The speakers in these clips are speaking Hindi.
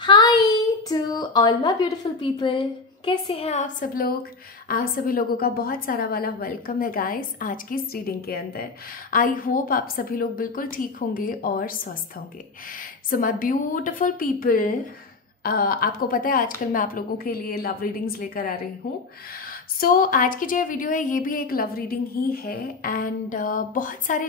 Hi to all my beautiful people. कैसे हैं आप सब लोग? आप सभी लोगों का बहुत सारा वाला वेलकम है गाइस आज की इस रीडिंग के अंदर। आई होप आप सभी लोग बिल्कुल ठीक होंगे और स्वस्थ होंगे। सो माय ब्यूटीफुल पीपल, आपको पता है आजकल मैं आप लोगों के लिए लव रीडिंग्स लेकर आ रही हूँ। आज की जो वीडियो है ये भी एक लव रीडिंग ही है। एंड बहुत सारे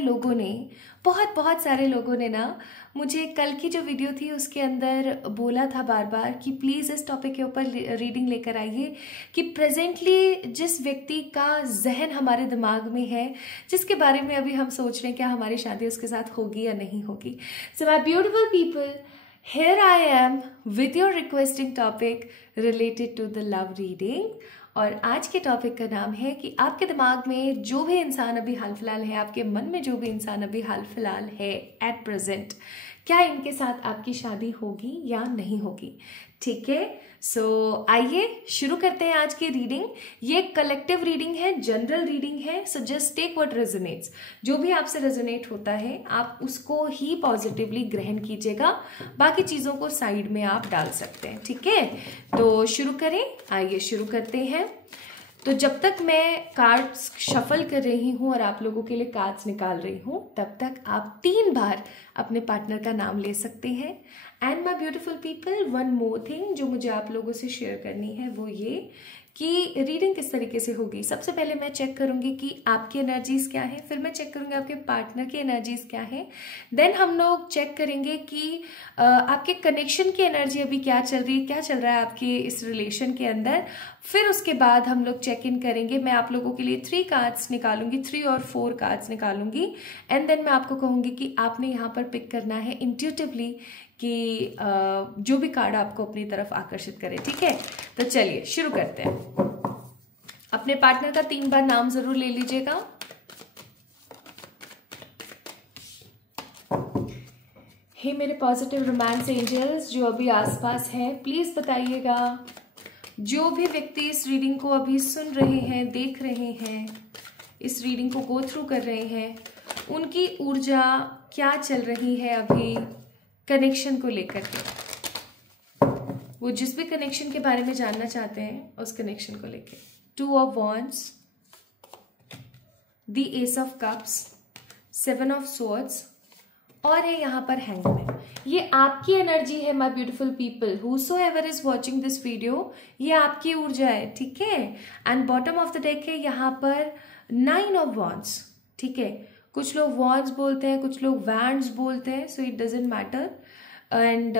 लोगों ने ना मुझे कल की जो वीडियो थी उसके अंदर बोला था बार बार कि प्लीज़ इस टॉपिक के ऊपर रीडिंग लेकर आइए कि प्रेजेंटली जिस व्यक्ति का जहन हमारे दिमाग में है, जिसके बारे में अभी हम सोच रहे हैं क्या हमारी शादी उसके साथ होगी या नहीं होगी। So my beautiful people, here I am with your requesting topic related to the love reading। और आज के टॉपिक का नाम है कि आपके दिमाग में जो भी इंसान अभी हाल फिलहाल है, आपके मन में जो भी इंसान अभी हाल फिलहाल है एट प्रेजेंट, क्या इनके साथ आपकी शादी होगी या नहीं होगी। ठीक है, सो आइए शुरू करते हैं आज की रीडिंग। ये कलेक्टिव रीडिंग है, जनरल रीडिंग है। So just take what resonates. जो भी आपसे रेजोनेट होता है आप उसको ही पॉजिटिवली ग्रहण कीजिएगा, बाकी चीजों को साइड में आप डाल सकते हैं। ठीक है, तो शुरू करें। आइए शुरू करते हैं। तो जब तक मैं कार्ड्स शफल कर रही हूँ और आप लोगों के लिए कार्ड्स निकाल रही हूँ, तब तक आप 3 बार अपने पार्टनर का नाम ले सकते हैं। And my beautiful people, one more thing जो मुझे आप लोगों से शेयर करनी है वो ये कि रीडिंग किस तरीके से होगी। सबसे पहले मैं चेक करूंगी कि आपकी एनर्जीज क्या है, फिर मैं चेक करूंगी आपके पार्टनर की एनर्जीज क्या है। देन हम लोग चेक करेंगे कि आपके कनेक्शन की एनर्जी अभी क्या चल रही है, क्या चल रहा है आपके इस रिलेशन के अंदर। फिर उसके बाद हम लोग चेक इन करेंगे। मैं आप लोगों के लिए 3 कार्ड्स निकालूंगी, 3 और 4 कार्ड्स निकालूंगी। एंड देन मैं आपको कहूंगी कि आपने यहाँ पर पिक करना है इंट्यूटिवली कि जो भी कार्ड आपको अपनी तरफ आकर्षित करे। ठीक है, तो चलिए शुरू करते हैं। अपने पार्टनर का 3 बार नाम जरूर ले लीजिएगा। हे मेरे पॉजिटिव रोमांस एंजल्स जो अभी आसपास हैं, प्लीज बताइएगा जो भी व्यक्ति इस रीडिंग को अभी सुन रहे हैं, देख रहे हैं, इस रीडिंग को गो थ्रू कर रहे हैं, उनकी ऊर्जा क्या चल रही है अभी कनेक्शन को लेकर के। वो जिस भी कनेक्शन के बारे में जानना चाहते हैं उस कनेक्शन को लेकर। 2 of wands, the S of cups, 7 of swords और ये यहाँ पर हैंगमैन। ये आपकी एनर्जी है my beautiful people, whosoever is watching this video, ये आपकी ऊर्जा है। ठीक है, and bottom of the deck है यहाँ पर 9 ऑफ वॉन्ड्स। ठीक है, कुछ लोग वॉन्ड्स बोलते हैं, कुछ लोग वैंड्स बोलते हैं, so it doesn't matter. And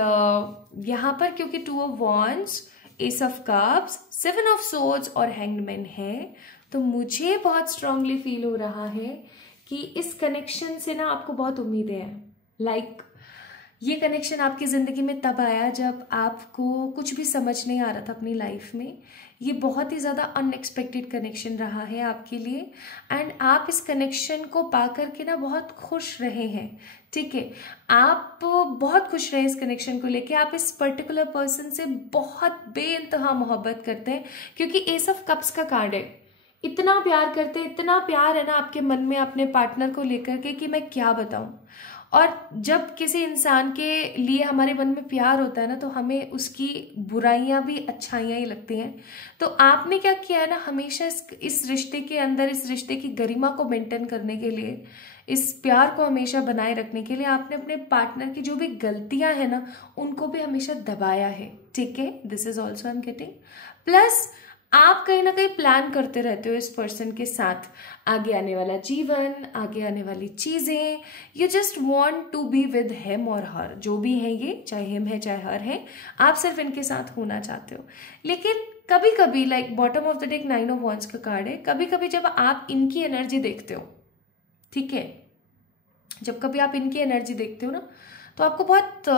यहाँ पर क्योंकि 2 of wands, S of cups, 7 of swords और हैंगमैन है, तो मुझे बहुत स्ट्रांगली फील हो रहा है कि इस कनेक्शन से ना आपको बहुत उम्मीदें हैं। ये कनेक्शन आपकी जिंदगी में तब आया जब आपको कुछ भी समझ नहीं आ रहा था अपनी लाइफ में। ये बहुत ही ज्यादा अनएक्सपेक्टेड कनेक्शन रहा है आपके लिए एंड आप इस कनेक्शन को पा करके ना बहुत खुश रहे हैं। ठीक है, आप बहुत खुश रहे इस कनेक्शन को लेके। आप इस पर्टिकुलर पर्सन से बहुत बेइंतहा मोहब्बत करते हैं क्योंकि एस ऑफ कप्स का कार्ड है। इतना प्यार करते हैं, इतना प्यार है ना आपके मन में अपने पार्टनर को लेकर के कि मैं क्या बताऊं। और जब किसी इंसान के लिए हमारे मन में प्यार होता है ना, तो हमें उसकी बुराइयां भी अच्छाइयां ही लगती हैं। तो आपने क्या किया है ना, हमेशा इस रिश्ते के अंदर, इस रिश्ते की गरिमा को मेंटेन करने के लिए, इस प्यार को हमेशा बनाए रखने के लिए आपने अपने पार्टनर की जो भी गलतियां हैं ना उनको भी हमेशा दबाया है। ठीक है, this is also I am getting. Plus आप कहीं ना कहीं प्लान करते रहते हो इस पर्सन के साथ आगे आने वाला जीवन, आगे आने वाली चीजें। You just want to be with him और हर, जो भी है ये, चाहे हिम है चाहे हर है, आप सिर्फ इनके साथ होना चाहते हो। लेकिन कभी कभी like bottom of the deck 9 of wands का कार्ड है, कभी कभी जब आप इनकी एनर्जी देखते हो, ठीक है, जब कभी आप इनकी एनर्जी देखते हो ना तो आपको बहुत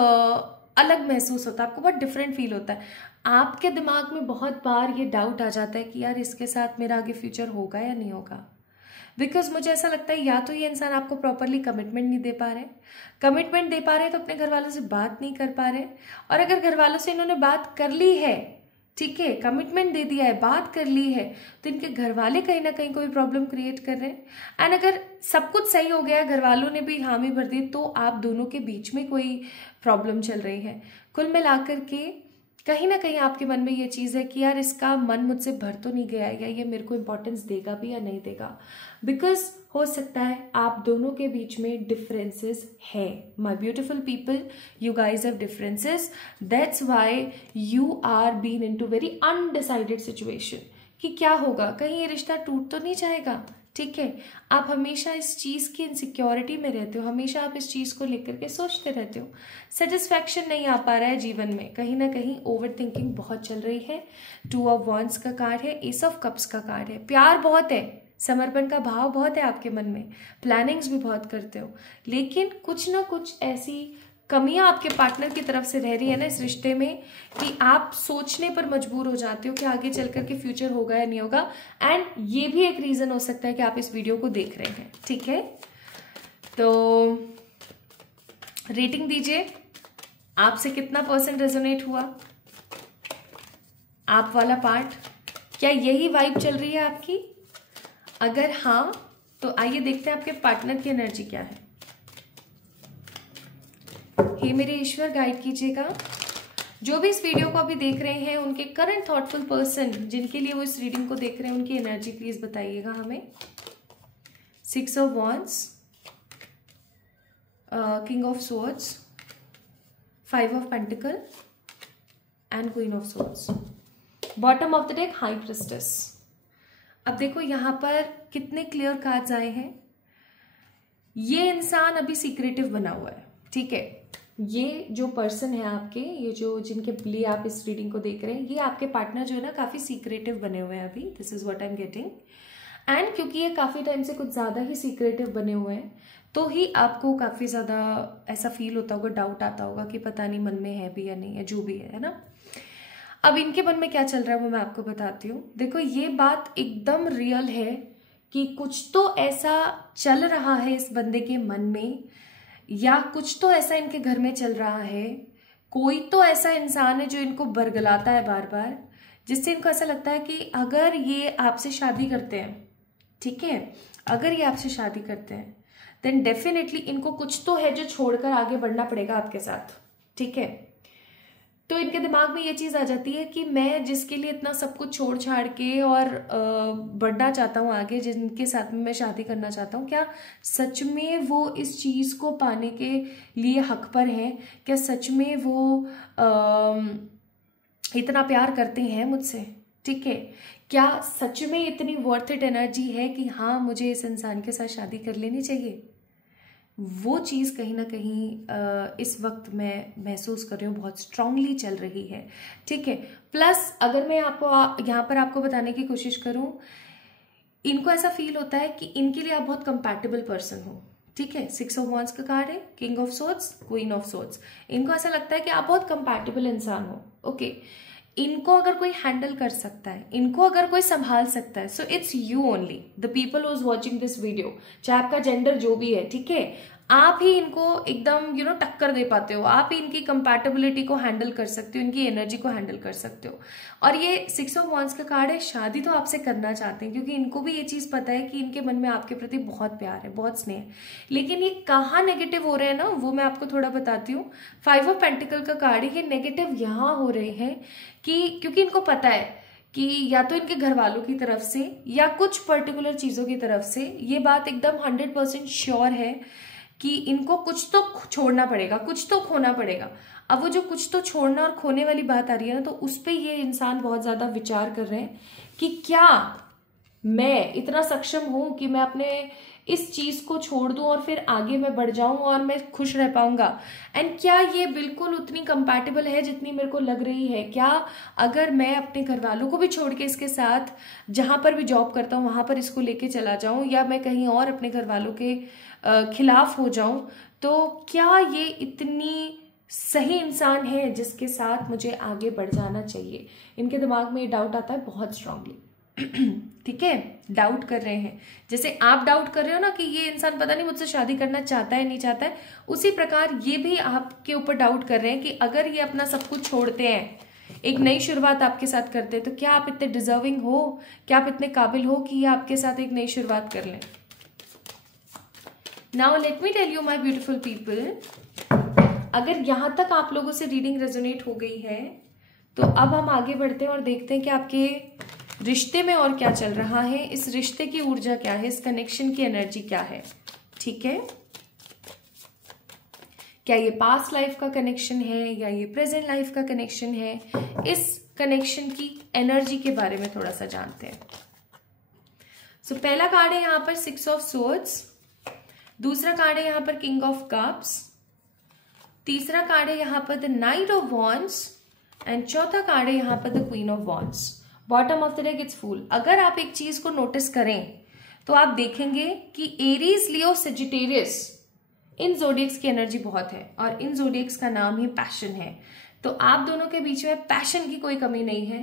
अलग महसूस होता है, आपको बहुत डिफरेंट फील होता है। आपके दिमाग में बहुत बार ये डाउट आ जाता है कि यार इसके साथ मेरा आगे फ्यूचर होगा या नहीं होगा। बिकॉज मुझे ऐसा लगता है या तो ये इंसान आपको प्रॉपरली कमिटमेंट नहीं दे पा रहे, कमिटमेंट दे पा रहे तो अपने घर वालों से बात नहीं कर पा रहे, और अगर घर वालों से इन्होंने बात कर ली है ठीक है, कमिटमेंट दे दिया है, बात कर ली है, तो इनके घर वाले कहीं ना कहीं कोई प्रॉब्लम क्रिएट कर रहे हैं। एंड अगर सब कुछ सही हो गया, घर वालों ने भी हामी भर दी, तो आप दोनों के बीच में कोई प्रॉब्लम चल रही है। कुल मिलाकर के कहीं ना कहीं आपके मन में ये चीज़ है कि यार इसका मन मुझसे भर तो नहीं गया है, या ये मेरे को इंपॉर्टेंस देगा भी या नहीं देगा। बिकॉज हो सकता है आप दोनों के बीच में डिफरेंसेस है। My beautiful people, you guys have differences, that's why you are been into very undecided situation कि क्या होगा, कहीं ये रिश्ता टूट तो नहीं जाएगा। ठीक है, आप हमेशा इस चीज़ की इनसिक्योरिटी में रहते हो, हमेशा आप इस चीज़ को लेकर के सोचते रहते हो, सेटिस्फैक्शन नहीं आ पा रहा है जीवन में, कहीं ना कहीं ओवर थिंकिंग बहुत चल रही है। 2 ऑफ वॉन्ड्स का कार्ड है, एस ऑफ कप्स का कार्ड है, प्यार बहुत है, समर्पण का भाव बहुत है आपके मन में, प्लानिंग्स भी बहुत करते हो, लेकिन कुछ ना कुछ ऐसी कमियां आपके पार्टनर की तरफ से रह रही है ना इस रिश्ते में कि आप सोचने पर मजबूर हो जाते हो कि आगे चल करके फ्यूचर होगा या नहीं होगा। एंड ये भी एक रीजन हो सकता है कि आप इस वीडियो को देख रहे हैं। ठीक है, तो रेटिंग दीजिए, आपसे कितना % रेजोनेट हुआ आप वाला पार्ट, क्या यही वाइब चल रही है आपकी? अगर हाँ, तो आइए देखते हैं आपके पार्टनर की एनर्जी क्या है। हे मेरे ईश्वर, गाइड कीजिएगा। जो भी इस वीडियो को अभी देख रहे हैं, उनके करंट थॉटफुल पर्सन जिनके लिए वो इस रीडिंग को देख रहे हैं, उनकी एनर्जी प्लीज बताइएगा हमें। 6 of wands, king of swords, 5 of pentacle and queen of swords. Bottom of the deck high priestess. अब देखो यहाँ पर कितने क्लियर कार्ड्स आए हैं। ये इंसान अभी सीक्रेटिव बना हुआ है। ठीक है, ये जो पर्सन है आपके, ये जो जिनके लिए आप इस रीडिंग को देख रहे हैं, ये आपके पार्टनर जो है ना काफी सीक्रेटिव बने हुए हैं अभी। This is what I am getting. And क्योंकि ये काफी टाइम से कुछ ज्यादा ही सीक्रेटिव बने हुए हैं, तो ही आपको काफी ज्यादा ऐसा फील होता होगा, डाउट आता होगा कि पता नहीं मन में है भी या नहीं है, जो भी है ना। अब इनके मन में क्या चल रहा है वो मैं आपको बताती हूँ। देखो, ये बात एकदम रियल है कि कुछ तो ऐसा चल रहा है इस बंदे के मन में, या कुछ तो ऐसा इनके घर में चल रहा है। कोई तो ऐसा इंसान है जो इनको बरगलाता है बार बार, जिससे इनको ऐसा लगता है कि अगर ये आपसे शादी करते हैं, ठीक है, अगर ये आपसे शादी करते हैं, देन डेफिनेटली इनको कुछ तो है जो छोड़कर आगे बढ़ना पड़ेगा आपके साथ। ठीक है, तो इनके दिमाग में ये चीज आ जाती है कि मैं जिसके लिए इतना सब कुछ छोड़ छाड़ के और बढ़ना चाहता हूँ आगे, जिनके साथ में मैं शादी करना चाहता हूँ, क्या सच में वो इस चीज को पाने के लिए हक पर हैं? क्या सच में वो इतना प्यार करते हैं मुझसे? ठीक है, क्या सच में इतनी वर्थ इट एनर्जी है कि हाँ मुझे इस इंसान के साथ शादी कर लेनी चाहिए? वो चीज़ कहीं ना कहीं इस वक्त मैं महसूस कर रही हूँ, बहुत स्ट्रांगली चल रही है। ठीक है, प्लस अगर मैं आपको यहाँ पर आपको बताने की कोशिश करूँ, इनको ऐसा फील होता है कि इनके लिए आप बहुत कंपैटिबल पर्सन हो। ठीक है, 6 ऑफ वॉन्ड्स का कार्ड है, king of swords, queen of swords. इनको ऐसा लगता है कि आप बहुत कंपैटिबल इंसान हो। ओके, इनको अगर कोई हैंडल कर सकता है, इनको अगर कोई संभाल सकता है, so it's you only, the people who is watching this video, चाहे आपका जेंडर जो भी है। ठीक है, आप ही इनको एकदम टक्कर दे पाते हो, आप ही इनकी कंपैटिबिलिटी को हैंडल कर सकते हो, इनकी एनर्जी को हैंडल कर सकते हो। और ये 6 ऑफ वॉन्ड्स का कार्ड है, शादी तो आपसे करना चाहते हैं, क्योंकि इनको भी ये चीज पता है कि इनके मन में आपके प्रति बहुत प्यार है, बहुत स्नेह है। लेकिन ये कहाँ नेगेटिव हो रहे हैं ना, वो मैं आपको थोड़ा बताती हूँ। 5 ऑफ पेंटिकल का कार्ड है, ये नेगेटिव यहाँ हो रहे हैं कि क्योंकि इनको पता है कि या तो इनके घर वालों की तरफ से या कुछ पर्टिकुलर चीजों की तरफ से ये बात एकदम 100% श्योर है कि इनको कुछ तो छोड़ना पड़ेगा, कुछ तो खोना पड़ेगा। अब वो जो कुछ तो छोड़ना और खोने वाली बात आ रही है ना, तो उस पे ये इंसान बहुत ज्यादा विचार कर रहे हैं कि क्या मैं इतना सक्षम हूं कि मैं अपने इस चीज को छोड़ दूं और फिर आगे मैं बढ़ जाऊं और मैं खुश रह पाऊंगा। एंड क्या ये बिल्कुल उतनी कंपैटिबल है जितनी मेरे को लग रही है? क्या अगर मैं अपने घर वालों को भी छोड़ के इसके साथ जहां पर भी जॉब करता हूं वहां पर इसको लेके चला जाऊं, या मैं कहीं और अपने घर वालों के खिलाफ हो जाऊं, तो क्या ये इतनी सही इंसान है जिसके साथ मुझे आगे बढ़ जाना चाहिए? इनके दिमाग में ये डाउट आता है बहुत स्ट्रांगली। ठीक है, डाउट कर रहे हैं, जैसे आप डाउट कर रहे हो ना कि ये इंसान पता नहीं मुझसे शादी करना चाहता है नहीं चाहता है, उसी प्रकार ये भी आपके ऊपर डाउट कर रहे हैं कि अगर ये अपना सब कुछ छोड़ते हैं, एक नई शुरुआत आपके साथ करते हैं, तो क्या आप इतने डिजर्विंग हो, क्या आप इतने काबिल हो कि ये आपके साथ एक नई शुरुआत कर लें? Now let me tell you my beautiful people, अगर यहां तक आप लोगों से रीडिंग रेजोनेट हो गई है तो अब हम आगे बढ़ते हैं और देखते हैं कि आपके रिश्ते में और क्या चल रहा है, इस रिश्ते की ऊर्जा क्या है, इस कनेक्शन की एनर्जी क्या है। ठीक है, क्या ये पास्ट लाइफ का कनेक्शन है या ये प्रेजेंट लाइफ का कनेक्शन है, इस कनेक्शन की एनर्जी के बारे में थोड़ा सा जानते हैं। सो पहला कार्ड है यहां पर 6 ऑफ सोर्ड्स, दूसरा कार्ड है यहां पर किंग ऑफ कप्स, तीसरा कार्ड है यहां पर the knight of wands and चौथा कार्ड है यहां पर the queen of wands. Bottom of the deck it's fool. अगर आप एक चीज को नोटिस करें तो आप देखेंगे कि एरीज, लियो, सेजिटेरियस, इन जोडियक्स की एनर्जी बहुत है और इन जोडियक्स का नाम ही पैशन है। तो आप दोनों के बीच में पैशन की कोई कमी नहीं है।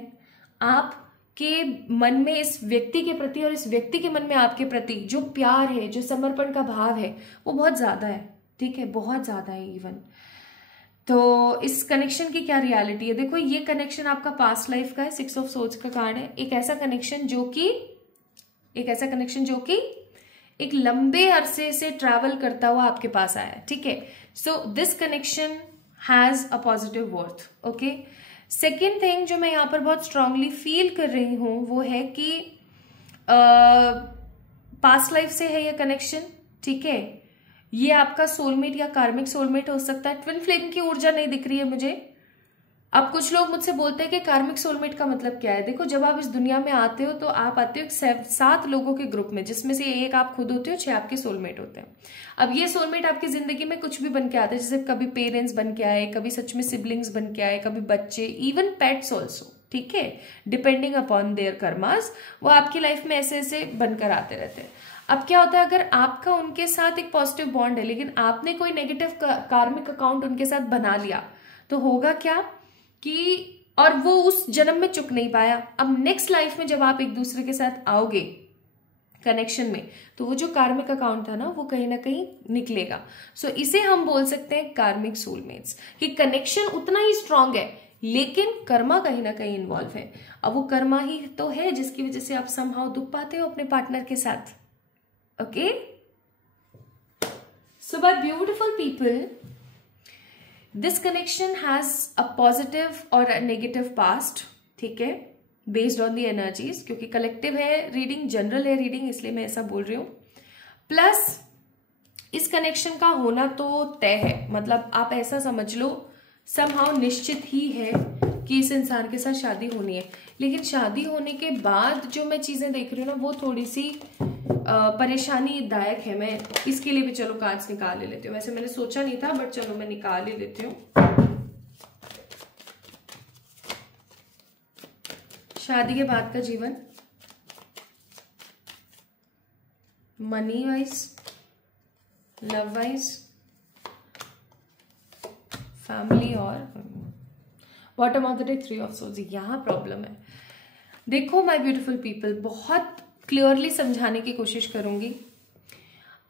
आपके मन में इस व्यक्ति के प्रति और इस व्यक्ति के मन में आपके प्रति जो प्यार है, जो समर्पण का भाव है, वो बहुत ज्यादा है। ठीक है, बहुत ज्यादा है इवन। तो इस कनेक्शन की क्या रियलिटी है? देखो, ये कनेक्शन आपका पास्ट लाइफ का है, 6 ऑफ सोर्ड्स का कार्ड है। एक ऐसा कनेक्शन जो कि एक लंबे अरसे से ट्रैवल करता हुआ आपके पास आया है। ठीक है, so this connection has a positive worth. Okay, second thing जो मैं यहां पर बहुत स्ट्रांगली फील कर रही हूं वो है कि पास्ट लाइफ से है ये कनेक्शन। ठीक है, ये आपका सोलमेट या कार्मिक सोलमेट हो सकता है। ट्विन फ्लेम की ऊर्जा नहीं दिख रही है मुझे। अब कुछ लोग मुझसे बोलते हैं कि कार्मिक सोलमेट का मतलब क्या है। देखो, जब आप इस दुनिया में आते हो तो आप आते हो 7 लोगों के ग्रुप में, जिसमें से एक आप खुद होते हो, 6 आपके सोलमेट होते हैं। अब ये सोलमेट आपकी जिंदगी में कुछ भी बन के आते हैं, जैसे कभी पेरेंट्स बन के आए, कभी सच में सिबलिंग्स बन के आए, कभी बच्चे, इवन पेट्स ऑल्सो। ठीक है, डिपेंडिंग अपॉन देयर कर्मास, वो आपकी लाइफ में ऐसे ऐसे बनकर आते रहते हैं। अब क्या होता है, अगर आपका उनके साथ एक पॉजिटिव बॉन्ड है लेकिन आपने कोई नेगेटिव कार्मिक अकाउंट उनके साथ बना लिया, तो होगा क्या कि और वो उस जन्म में चुक नहीं पाया। अब नेक्स्ट लाइफ में जब आप एक दूसरे के साथ आओगे कनेक्शन में, तो वो जो कार्मिक अकाउंट था ना, वो कहीं ना कहीं निकलेगा। सो इसे हम बोल सकते हैं कार्मिक सोलमेट्स, कि कनेक्शन उतना ही स्ट्रांग है लेकिन कर्मा कहीं ना कहीं इन्वॉल्व है। अब वो कर्मा ही तो है जिसकी वजह से आप समहाउ दुख पाते हो अपने पार्टनर के साथ। Okay, so bye beautiful people, this connection has a positive और अ नेगेटिव पास्ट। ठीक है, बेस्ड ऑन द एनर्जीज, क्योंकि कलेक्टिव है रीडिंग, जनरल है रीडिंग, इसलिए मैं ऐसा बोल रही हूं। प्लस इस कनेक्शन का होना तो तय है, मतलब आप ऐसा समझ लो समहाउ निश्चित ही है कि इस इंसान के साथ शादी होनी है। लेकिन शादी होने के बाद जो मैं चीजें देख रही हूँ ना, वो थोड़ी सी परेशानी दायक है। मैं इसके लिए भी चलो कार्ड्स निकाल ले लेती हूँ। वैसे मैंने सोचा नहीं था, बट चलो मैं निकाल ही लेती हूँ। शादी के बाद का जीवन, money wise, love wise, family और bottom of the day 3 of swords. यहां प्रॉब्लम है। देखो माय ब्यूटीफुल पीपल, बहुत क्लियरली समझाने की कोशिश करूंगी।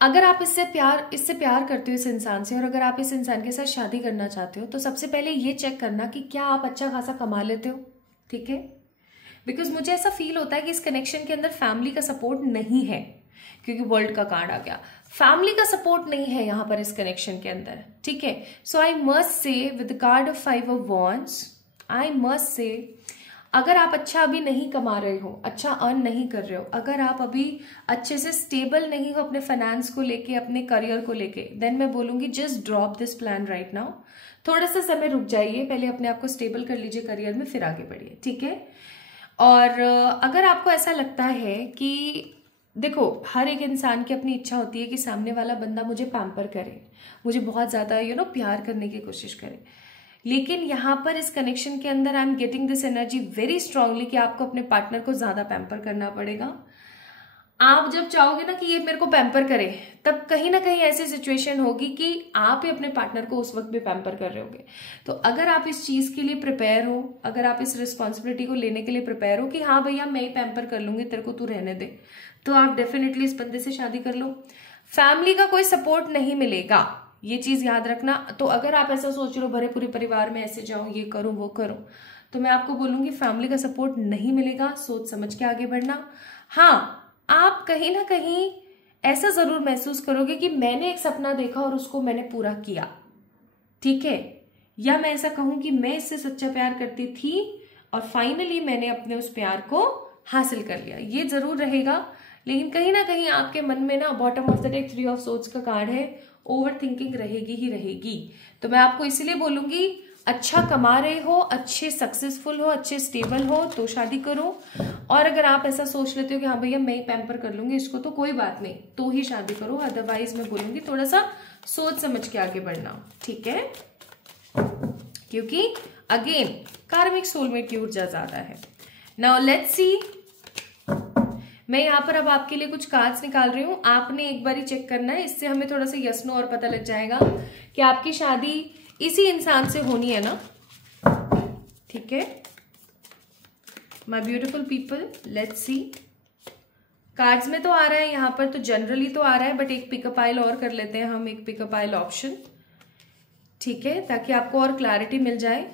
अगर आप इससे प्यार करते हो इस इंसान से, और अगर आप इस इंसान के साथ शादी करना चाहते हो, तो सबसे पहले ये चेक करना कि क्या आप अच्छा खासा कमा लेते हो। ठीक है, बिकॉज मुझे ऐसा फील होता है कि इस कनेक्शन के अंदर फैमिली का सपोर्ट नहीं है, क्योंकि वर्ल्ड का कार्ड आ गया। फैमिली का सपोर्ट नहीं है यहां पर इस कनेक्शन के अंदर। ठीक है, so I must say with the card of 5 of wands, I must say, अगर आप अच्छा अभी नहीं कमा रहे हो, अच्छा अर्न नहीं कर रहे हो, अगर आप अभी अच्छे से स्टेबल नहीं हो अपने फाइनेंस को लेके, अपने करियर को लेके, देन मैं बोलूंगी just drop this plan right now. थोड़ा सा समय रुक जाइए, पहले अपने आप को स्टेबल कर लीजिए करियर में, फिर आगे बढ़िए। ठीक है, और अगर आपको ऐसा लगता है कि देखो, हर एक इंसान की अपनी इच्छा होती है कि सामने वाला बंदा मुझे पैम्पर करे, मुझे बहुत ज्यादा प्यार करने की कोशिश करे, लेकिन यहाँ पर इस कनेक्शन के अंदर I am getting this energy very strongly कि आपको अपने पार्टनर को ज्यादा पैम्पर करना पड़ेगा। आप जब चाहोगे ना कि ये मेरे को पैम्पर करे, तब कहीं ना कहीं ऐसी सिचुएशन होगी कि आप ही अपने पार्टनर को उस वक्त भी पैम्पर कर रहे होगे। तो अगर आप इस चीज के लिए प्रिपेयर हो, अगर आप इस रिस्पॉन्सिबिलिटी को लेने के लिए प्रिपेयर हो कि हाँ भैया मैं ही पैम्पर कर लूंगी, तेरे को तू रहने दे, तो आप डेफिनेटली इस बंदे से शादी कर लो। फैमिली का कोई सपोर्ट नहीं मिलेगा, ये चीज याद रखना। तो अगर आप ऐसा सोच रहे हो भरे पूरे परिवार में ऐसे जाऊं, ये करूं वो करूं, तो मैं आपको बोलूंगी फैमिली का सपोर्ट नहीं मिलेगा, सोच समझ के आगे बढ़ना। हाँ, आप कहीं ना कहीं ऐसा जरूर महसूस करोगे कि मैंने एक सपना देखा और उसको मैंने पूरा किया, ठीक है, या मैं ऐसा कहूं कि मैं इससे सच्चा प्यार करती थी और फाइनली मैंने अपने उस प्यार को हासिल कर लिया, ये जरूर रहेगा। लेकिन कहीं ना कहीं आपके मन में ना bottom of the deck 3 of swords का कार्ड है, ओवर थिंकिंग रहेगी ही रहेगी। तो मैं आपको इसलिए बोलूंगी अच्छा कमा रहे हो, अच्छे सक्सेसफुल हो, अच्छे स्टेबल हो तो शादी करो। और अगर आप ऐसा सोच लेते हो कि हाँ भैया मैं ही पैम्पर कर लूंगी इसको तो कोई बात नहीं, तो ही शादी करो। अदरवाइज मैं बोलूंगी थोड़ा सा सोच समझ के आगे बढ़ना, ठीक है, क्योंकि अगेन कार्मिक सोलमेट की ऊर्जा ज्यादा है। नाउ लेट्स सी, मैं यहाँ पर अब आपके लिए कुछ कार्ड्स निकाल रही हूँ, आपने एक बार ही चेक करना है, इससे हमें थोड़ा सा यस नो और पता लग जाएगा कि आपकी शादी इसी इंसान से होनी है ना, ठीक है my beautiful people. Let's see, cards में तो आ रहा है यहाँ पर, तो जनरली तो आ रहा है, बट एक पिकअप आइल और कर लेते हैं हम, एक पिकअप आइल ऑप्शन, ठीक है, ताकि आपको और क्लैरिटी मिल जाए।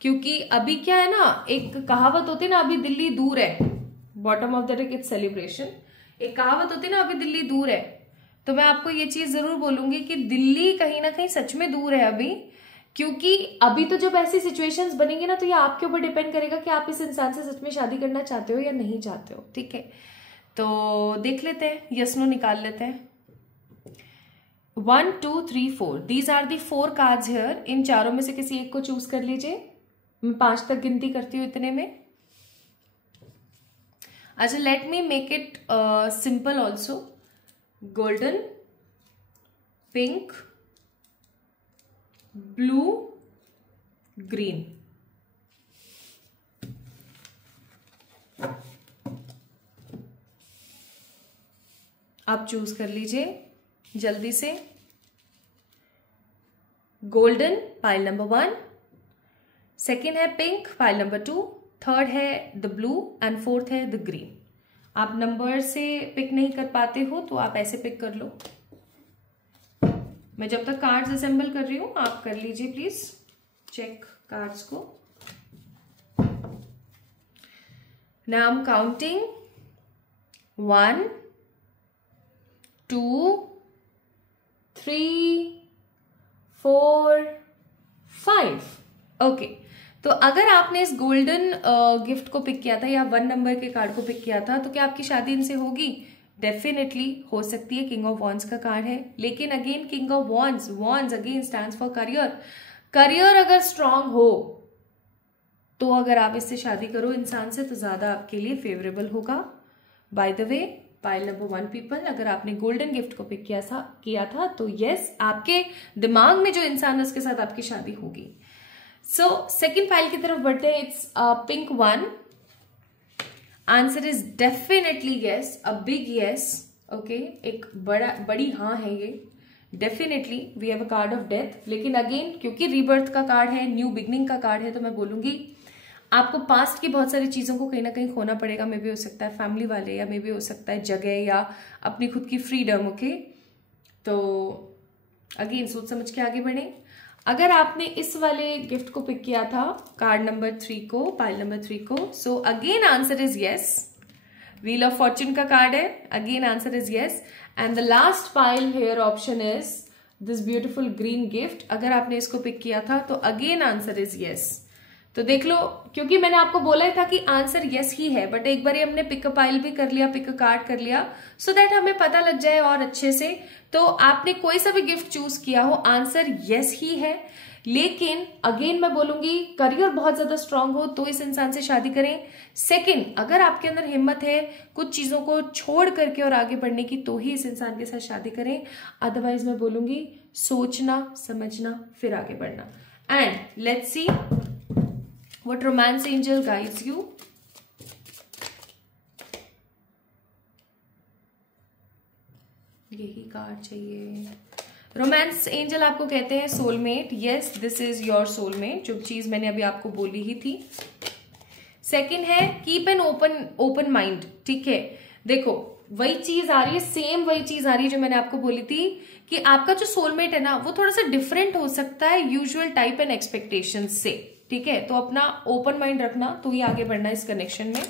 क्योंकि अभी क्या है ना, एक कहावत होती है ना, अभी दिल्ली दूर है, bottom of the deck it's celebration, एक कहावत होती है ना, अभी दिल्ली दूर है। तो मैं आपको ये चीज जरूर बोलूंगी कि दिल्ली कहीं ना कहीं सच में दूर है अभी, क्योंकि अभी तो जब ऐसी सिचुएशंस बनेंगी ना, तो ये आपके ऊपर डिपेंड करेगा कि आप इस इंसान से सच में शादी करना चाहते हो या नहीं चाहते हो, ठीक है। तो देख लेते हैं, यस नो निकाल लेते हैं। 1 2 3 4 these are the 4 cards here. इन चारों में से किसी एक को चूज कर लीजिए, मैं 5 तक गिनती करती हूँ इतने में। अच्छा, let me make it simple also. Golden, pink, blue, green. आप चूज कर लीजिए जल्दी से। गोल्डन पाइल नंबर 1, सेकेंड है पिंक पाइल नंबर 2, थर्ड है द ब्लू एंड फोर्थ है द ग्रीन। आप नंबर से पिक नहीं कर पाते हो तो आप ऐसे पिक कर लो। मैं जब तक कार्ड्स असेंबल कर रही हूं आप कर लीजिए प्लीज चेक कार्ड्स को। Now I am counting 1 2 3 4 5। Okay, तो अगर आपने इस गोल्डन गिफ्ट को पिक किया था या 1 नंबर के कार्ड को पिक किया था, तो क्या आपकी शादी इनसे होगी? डेफिनेटली हो सकती है। किंग ऑफ वॉन्ड्स का कार्ड है, लेकिन again king of wands, wands again stands for career. Career अगर स्ट्रांग हो तो अगर आप इससे शादी करो इंसान से तो ज्यादा आपके लिए फेवरेबल होगा। By the way, pile number 1 people, अगर आपने गोल्डन गिफ्ट को पिक किया था तो यस, आपके दिमाग में जो इंसान है उसके साथ आपकी शादी होगी। सो सेकेंड पाइल की तरफ बढ़ते हैं। It's pink 1। Answer is definitely yes, a big yes. Okay, एक बड़ी हाँ है ये। Definitely we have a card of death, लेकिन अगेन क्योंकि रीबर्थ का कार्ड है, न्यू बिगनिंग का कार्ड है, तो मैं बोलूंगी आपको पास्ट की बहुत सारी चीजों को कहीं ना कहीं खोना पड़ेगा। मे भी हो सकता है फैमिली वाले, या मे भी हो सकता है जगह, या अपनी खुद की फ्रीडम। ओके, तो अगेन सोच समझ के आगे बढ़े। अगर आपने इस वाले गिफ्ट को पिक किया था, कार्ड नंबर 3 को, पाइल नंबर 3 को, so again answer is yes. Wheel of Fortune का कार्ड है, again answer is yes. And the last pile hair option is this beautiful green gift. अगर आपने इसको पिक किया था तो अगेन आंसर इज यस। तो देख लो, क्योंकि मैंने आपको बोला ही था कि आंसर यस ही है, बट एक बार हमने पिक अ पाइल भी कर लिया, पिक अ कार्ड कर लिया, सो दैट हमें पता लग जाए और अच्छे से। तो आपने कोई सा भी गिफ्ट चूज किया हो, आंसर यस ही है। लेकिन अगेन मैं बोलूंगी करियर बहुत ज्यादा स्ट्रांग हो तो इस इंसान से शादी करें। सेकंड, अगर आपके अंदर हिम्मत है कुछ चीजों को छोड़ करके और आगे बढ़ने की, तो ही इस इंसान के साथ शादी करें। अदरवाइज मैं बोलूंगी सोचना समझना फिर आगे बढ़ना। And let's see what romance angel guides you। यही कार्ड चाहिए। रोमांस एंजल आपको कहते हैं soulmate. Yes, this is your soulmate, जो चीज मैंने अभी आपको बोली ही थी। सेकंड है कीप एन ओपन माइंड। ठीक है, देखो वही चीज आ रही है, सेम वही चीज आ रही है जो मैंने आपको बोली थी कि आपका जो सोलमेट है ना वो थोड़ा सा डिफरेंट हो सकता है यूजुअल टाइप एंड एक्सपेक्टेशन से, ठीक है। तो अपना ओपन माइंड रखना, तो ही आगे बढ़ना इस कनेक्शन में।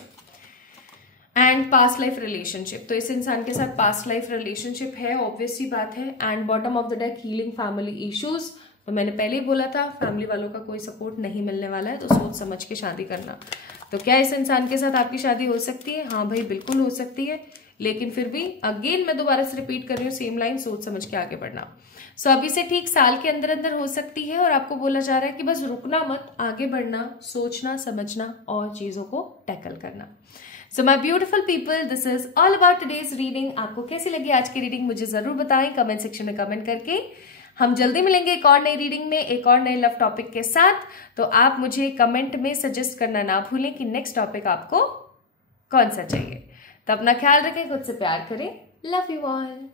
एंड पास्ट लाइफ रिलेशनशिप, तो इस इंसान के साथ पास्ट लाइफ रिलेशनशिप है, ऑब्वियस सी बात है। And bottom of the deck healing family issues, तो मैंने पहले ही बोला था फैमिली वालों का कोई सपोर्ट नहीं मिलने वाला है, तो सोच समझ के शादी करना। तो क्या इस इंसान के साथ आपकी शादी हो सकती है? हाँ भाई बिल्कुल हो सकती है, लेकिन फिर भी अगेन मैं दोबारा से रिपीट कर रही हूँ सेम लाइन, सोच समझ के आगे बढ़ना। सो अभी से ठीक साल के अंदर अंदर हो सकती है, और आपको बोला जा रहा है कि बस रुकना मत, आगे बढ़ना, सोचना समझना और चीजों को टैकल करना। So my beautiful people, this is all about today's reading. आपको कैसी लगी आज की रीडिंग मुझे जरूर बताएं कमेंट सेक्शन में कमेंट करके। हम जल्दी मिलेंगे एक और नई रीडिंग में, एक और नए लव टॉपिक के साथ। तो आप मुझे कमेंट में सजेस्ट करना ना भूलें कि नेक्स्ट टॉपिक आपको कौन सा चाहिए। तो अपना ख्याल रखें, खुद से प्यार करें। Love you all.